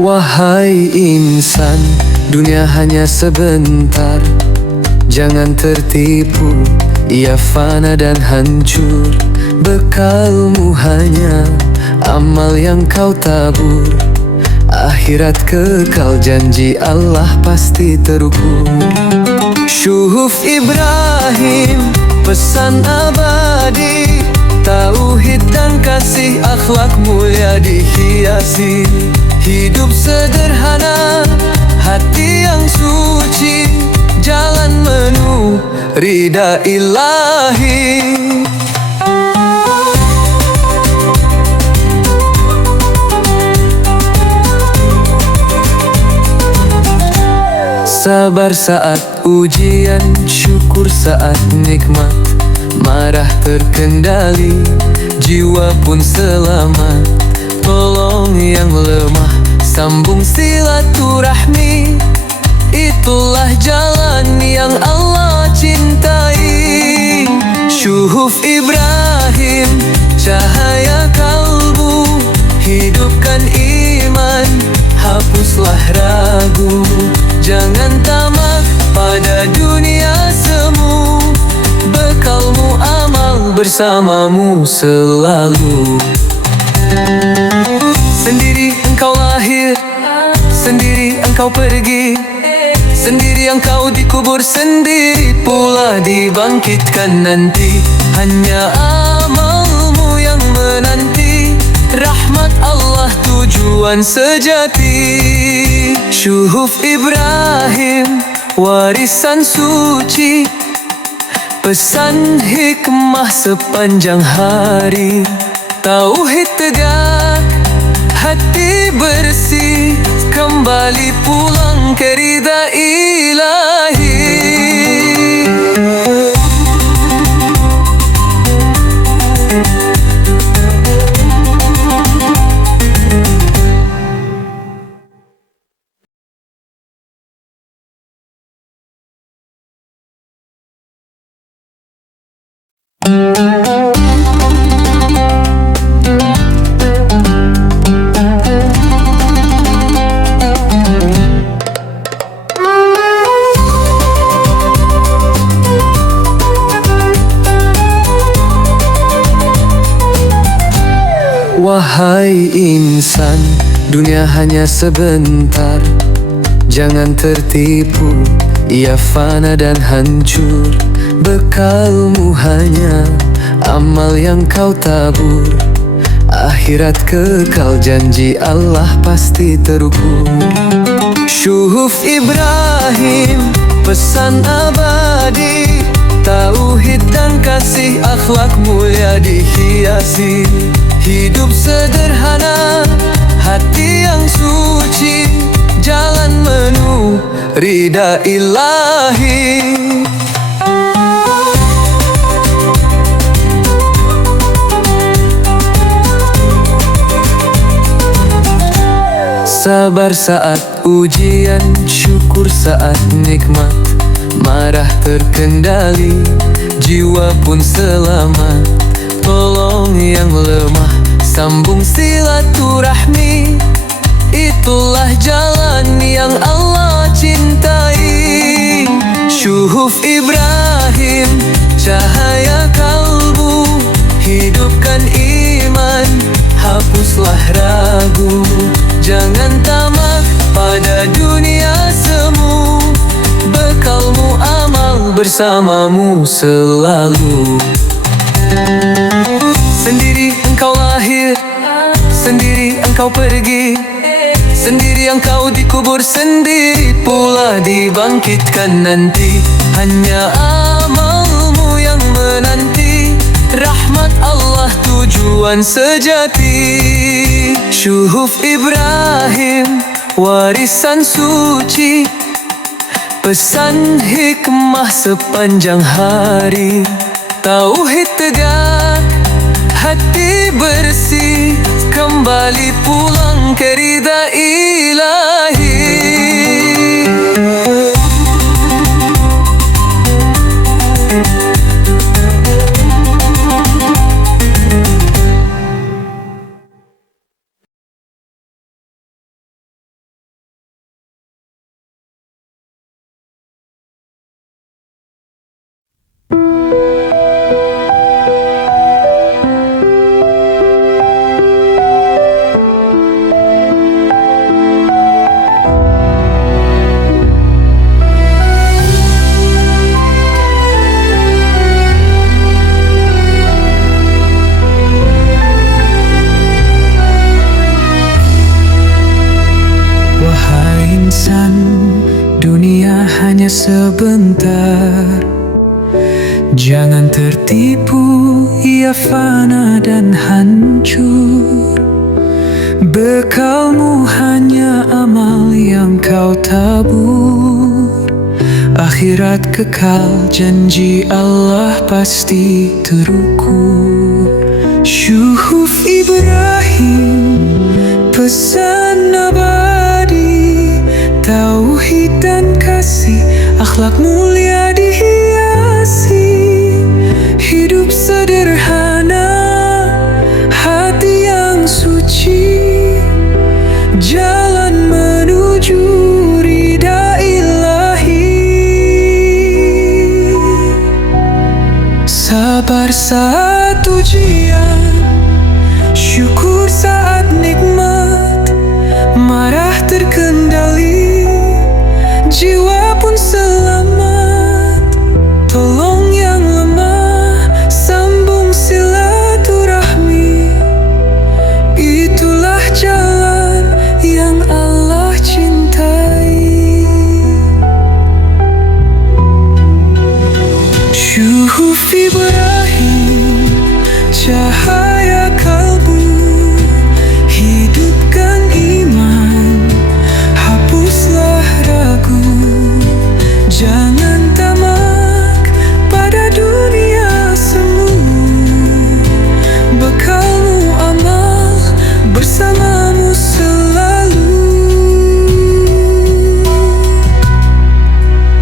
Wahai insan, dunia hanya sebentar. Jangan tertipu, ia fana dan hancur. Bekalmu hanya amal yang kau tabur. Akhirat kekal, janji Allah pasti terukur. Syuhuf Ibrahim, pesan abadi. Tauhid dan kasih, akhlak mulia dihiasi. Hidup sederhana, hati yang suci. Jalan menuju ridha ilahi. Sabar saat ujian, syukur saat nikmat. Marah terkendali, jiwa pun selamat. Tolong yang lemah, sambung silaturahmi. Itulah jalan yang Allah cintai. Syuhuf Ibrahim, cahaya kalbu. Hidupkan iman, hapuslah ragu. Jangan tamak pada dunia semu. Bekalmu amal, bersamamu selalu. Sendiri engkau lahir, sendiri engkau pergi. Sendiri engkau dikubur, sendiri pula dibangkitkan nanti. Hanya amalmu yang menanti. Rahmat Allah tujuan sejati. Syuhuf Ibrahim, warisan suci. Pesan hikmah sepanjang hari. Tauhid tegak, hati bersih. Kembali pulang ke ridha ilahi. Wahai insan, dunia hanya sebentar. Jangan tertipu, ia fana dan hancur. Bekalmu hanya amal yang kau tabur. Akhirat kekal, janji Allah pasti terukur. Syuhuf Ibrahim, pesan abadi. Tauhid dan kasih, akhlak mulia dihiasi. Hidup sederhana, hati yang suci. Jalan menuju ridha ilahi. Sabar saat ujian, syukur saat nikmat. Marah terkendali, jiwa pun selamat. Tolong yang lemah, sambung silaturahmi. Itulah jalan yang Allah cintai. Syuhuf Ibrahim, cahaya kalbu. Hidupkan iman, hapuslah ragu. Jangan tamak pada dunia semu. Bekalmu amal, bersamamu selalu. Sendiri engkau lahir, sendiri engkau pergi. Sendiri engkau dikubur, sendiri pula dibangkitkan nanti. Hanya amalmu yang menanti. Rahmat Allah tujuan sejati. Syuhuf Ibrahim, warisan suci. Pesan hikmah sepanjang hari. Tauhid tegak, hati bersih. Kembali pulang ke ridha ilahi. hanya sebentar. Jangan tertipu, ia fana dan hancur. Bekalmu hanya amal yang kau tabur. Akhirat kekal, janji Allah pasti terukur. Syuhuf Ibrahim, pesan abadi, tauhid dan kasih, akhlak mulia dihiasi. Hidup sederhana, hati yang suci, jalan menuju ridha ilahi. Sabar saat ujian, syukur saat nikmat, marah terkendali, jiwa pun selamat. Tolong yang lemah, sambung silaturahmi, itulah jalan yang Allah cintai. Syuhuf Ibrahim, cahaya kalbu, hidupkan iman, hapuslah ragu. Jangan tamak pada dunia semu, bekalmu amal bersamamu selalu.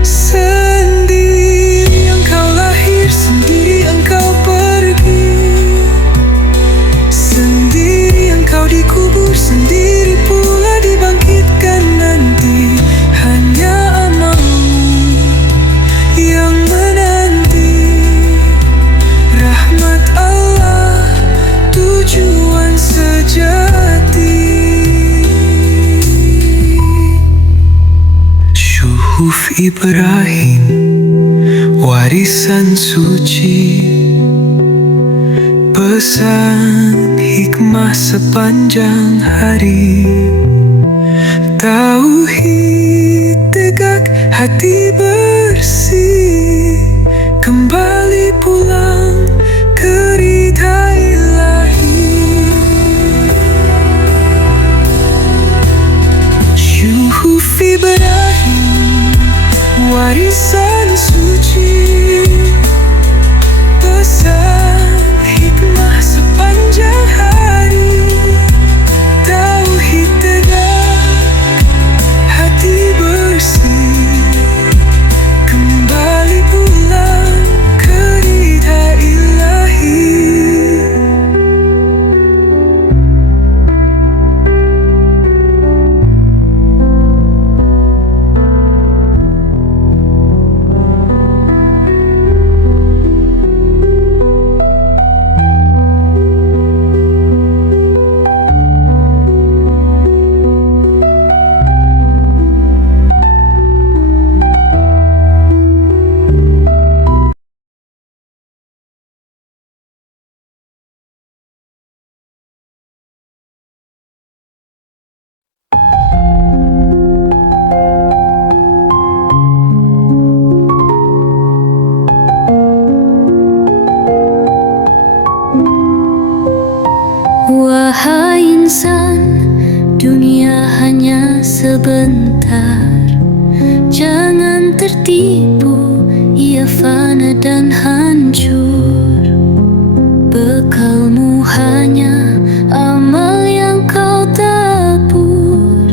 Sendiri engkau lahir, sendiri engkau pergi, sendiri engkau dikubur, sendiri pula dibangkitkan nanti. Hanya amalmu yang menanti, rahmat Allah tujuan sejati. Syuhuf Ibrahim, warisan suci, pesan hikmah sepanjang hari. Tauhid tegak, hati bersih, kembali pulang ke ridha ilahi. Syuhuf Ibrahim, warisan suci, pesan hikmah sepanjang hari. Tauhid tegak, hati bersih, kembali pulang ke ridha ilahi. Wahai insan, dunia hanya sebentar. Jangan tertipu, ia fana dan hancur. Bekalmu hanya amal yang kau tabur.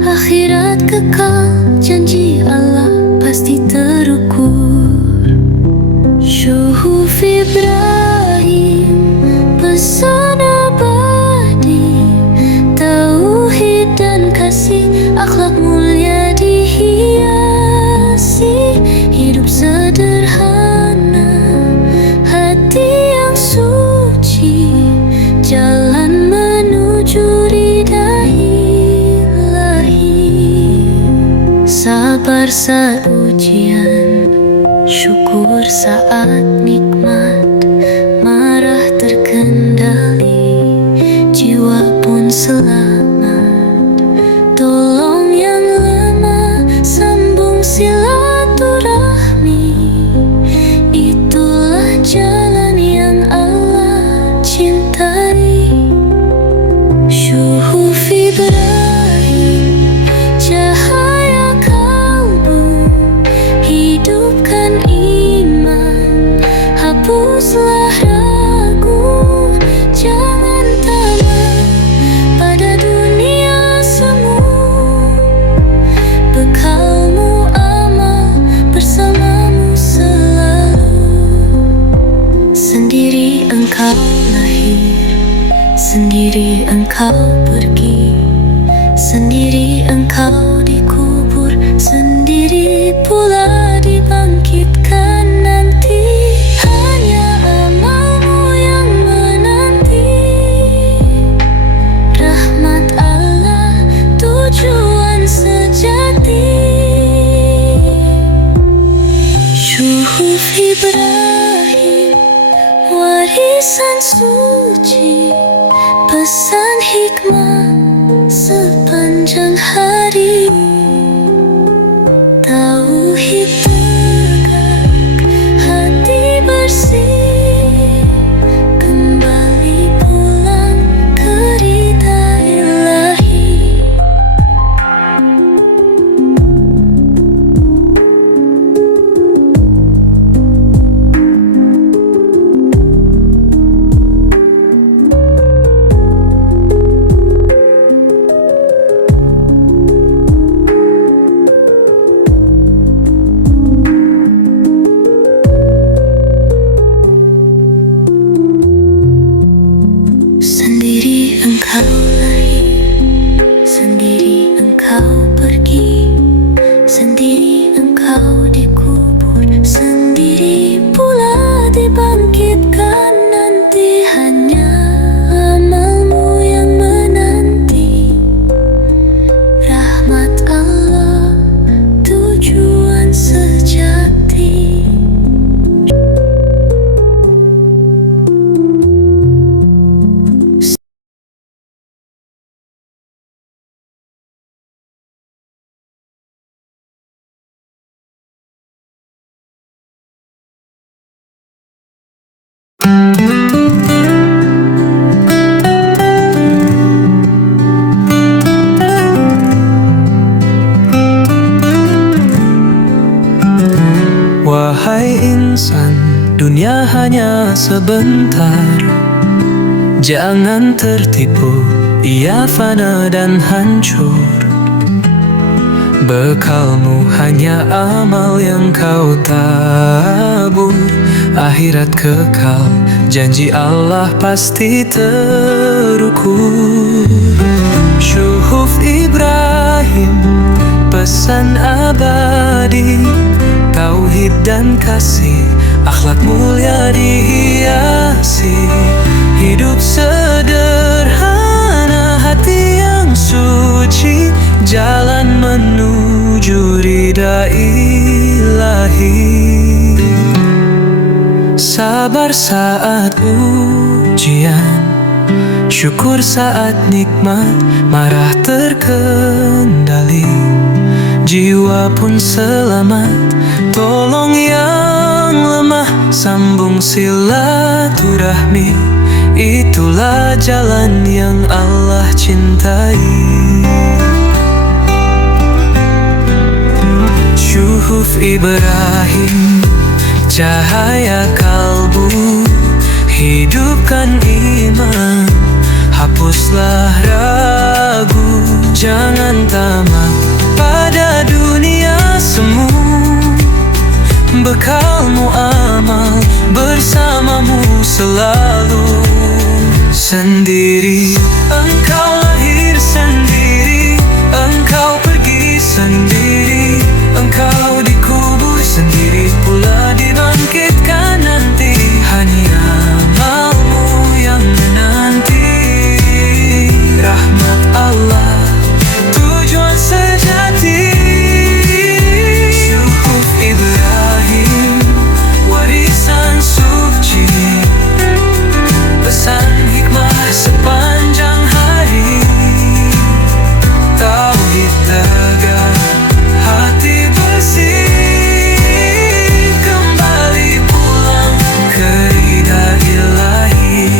Akhirat kekal, janji Allah pasti terukur. Syuhuf Ibrahim, pesan abadi, tauhid dan kasih, akhlak mulia dihiasi. Hidup sederhana, hati yang suci, jalan menuju ridha ilahi. Sabar saat ujian, syukur saat nikmat, marah terkendali, jiwa pun selamat. Tolong yang lemah, sambung silaturahmi, Sendiri engkau pergi, sendiri engkau dikubur, sendiri pula dibangkitkan nanti. Hanya amalmu yang menanti, rahmat Allah tujuan sejati. Syuhuf Ibrahim, warisan suci, pesan hikmah sepanjang hari. Tauhid tegak, hati bersih, kembali pulang ke ridha ilahi. Sendiri engkau lahir, sendiri engkau pergi, sendiri engkau dikubur, sendiri pula dibangkitkan nanti. Hanya amalmu yang menanti, rahmat Allah tujuan sejati. Wahai insan, dunia hanya sebentar. Jangan tertipu, ia fana dan hancur. Bekalmu hanya amal yang kau tabur. Akhirat kekal, janji Allah pasti terukur. Syuhuf Ibrahim, pesan abadi, tauhid dan kasih, akhlak mulia dihiasi. Hidup sederhana, hati yang suci, jalan menuju ridha ilahi. Sabar saat ujian, syukur saat nikmat, marah terkendali, jiwa pun selamat. Tolong yang lemah, sambung silaturahmi, itulah jalan yang Allah cintai. Syuhuf Ibrahim, cahaya kalbu, hidupkan iman, hapuslah ragu. Jangan tamak pada dunia semu, bekalmu amal bersamamu selalu. Sendiri engkau lahir, sendiri engkau pergi, sendiri engkau dikubur, sendiri pula dibangkitkan nanti. Hanya amalmu yang menanti, rahmat Allah tujuan sejati. Syuhuf Ibrahim, warisan suci, pesan hikmah sepanjang hari. Tauhid tegak, hati bersih, kembali pulang ke ridha ilahi.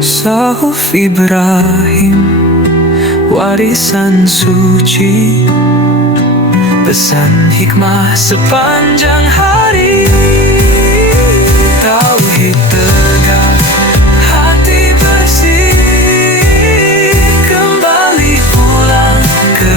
Syuhuf Ibrahim, warisan suci, pesan hikmah sepanjang hari. Tauhid tegak, hati bersih, kembali pulang ke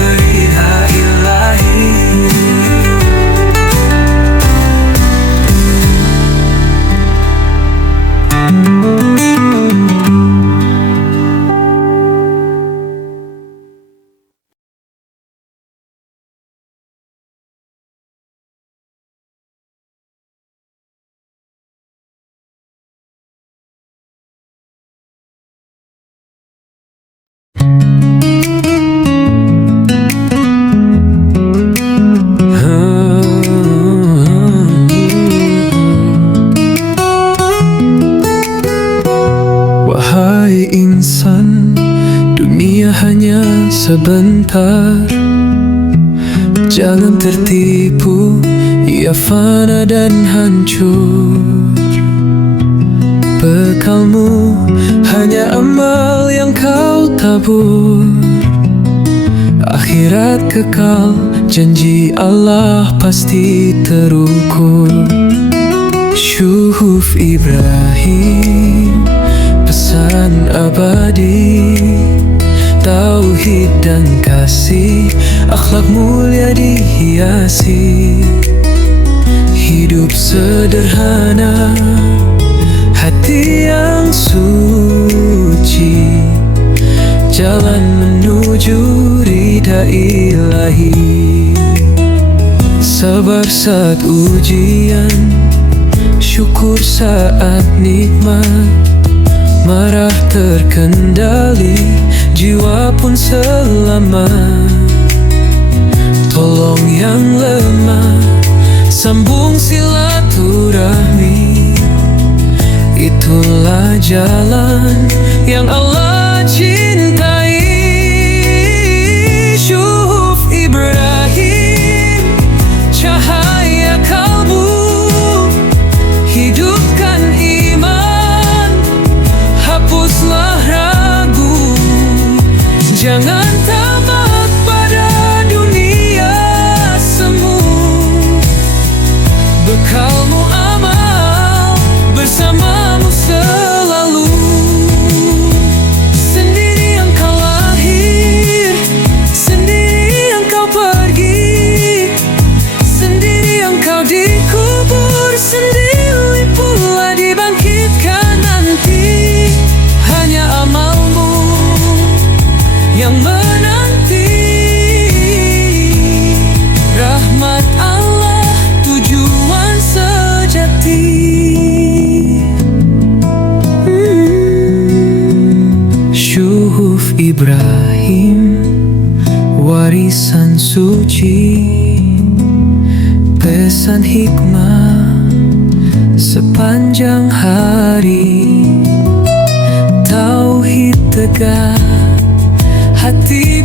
sebentar. Jangan tertipu, ia fana dan hancur. Bekalmu hanya amal yang kau tabur. Akhirat kekal, janji Allah pasti terukur. Syuhuf Ibrahim, pesan abadi. Tauhid dan kasih, akhlak mulia dihiasi. Hidup sederhana, hati yang suci, jalan menuju ridha ilahi. Sabar saat ujian, syukur saat nikmat. Marah terkendali, jiwa pun selamat. Tolong yang lemah, sambung silaturahmi. Itulah jalan yang Allah cintai. Syuhuf Ibrahim, cahaya kalbu, hidupkan iman, hapuslah ragu. Jangan tamak pada dunia semu. Bekalmu amal, bersamamu selalu. Sendiri engkau lahir, sendiri engkau pergi, sendiri engkau dikubur, sendiri pula dibangkitkan nanti. Hanya amalmu yang menanti. Rahmat Allah tujuan sejati. Syuhuf Ibrahim, warisan suci, pesan hikmah sepanjang hari. Tauhid tegak, hati